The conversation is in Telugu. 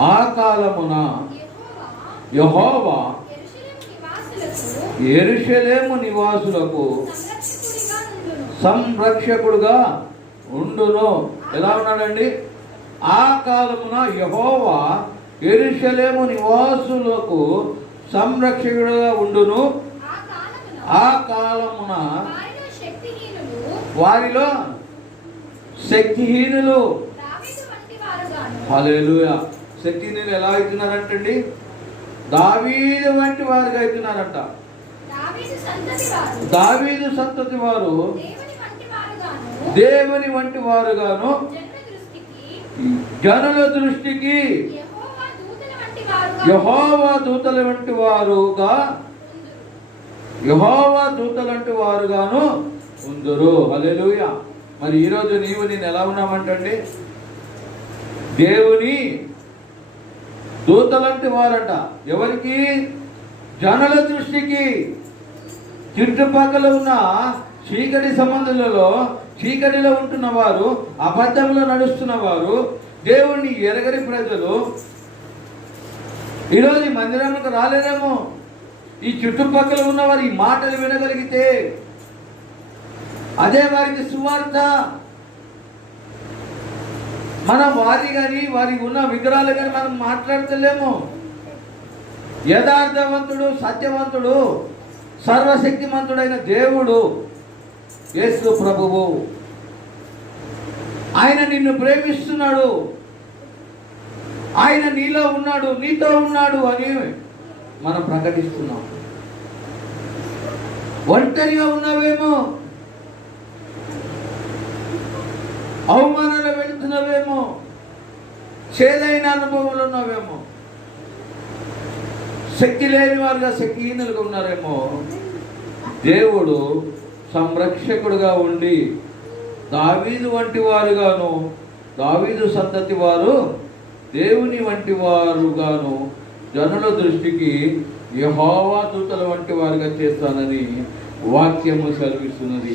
ఆ కాలమున యెహోవా ఎరుషలేము నివాసులకు సంరక్షకుడిగా ఉండును. ఎలా ఉన్నాడండి? ఆ కాలమున యహోవా ఎరుషలేము నివాసులకు సంరక్షకుడుగా ఉండును. ఆ కాలమున వారిలో శక్తిహీనులు. శక్తిహీనులు ఎలా అవుతున్నారంటండి దావీదు వంటి వారుగా అవుతున్నారంట. దావీదు సంతతి వారు. దేవుని వంటి వారుగాను. జనుల దృష్టికి. యెహోవా దూతల వంటి వారుగా. యహోవా దూతలంటి వారుగాను ఉందరు. హల్లెలూయా. మరి ఈరోజు నీవు నేను ఎలా ఉన్నామంటండి దేవుని దూతలాంటి వారంట. ఎవరికి? జనుల దృష్టికి. చుట్టుపక్కల ఉన్న చీకటి సంబంధులలో చీకటిలో ఉంటున్న వారు అబద్ధంలో నడుస్తున్న వారు దేవుణ్ణి ఎరగని ప్రజలు ఈరోజు ఈ మందిరానికి రాలేదేమో ఈ చుట్టుపక్కల ఉన్నవారు ఈ మాటలు వినగలిగితే అదే వారికి సువార్త. మన వారి కానీ వారికి ఉన్న విగ్రహాలు కానీ మనం మాట్లాడతలేము. యథార్థవంతుడు సత్యవంతుడు సర్వశక్తిమంతుడైన దేవుడు యేసు ప్రభువు. ఆయన నిన్ను ప్రేమిస్తున్నాడు. ఆయన నీలో ఉన్నాడు నీతో ఉన్నాడు అని మనం ప్రకటిస్తున్నాం. ఒంటరిగా ఉన్నావేమో? అవమాన వెళ్తున్నావేమో చేదైన అనుభవంలో ఉన్నావేమో శక్తి లేని వారుగా శక్తిహీనులుగా ఉన్నారేమో దేవుడు సంరక్షకుడుగా ఉండి దావీదు వంటి వారుగాను దావీదు సంతతి వారు దేవుని వంటి వారుగాను జనుల దృష్టికి యహోవా దూతల వంటి వారుగా చేస్తానని వాక్యము సెలవిస్తున్నది.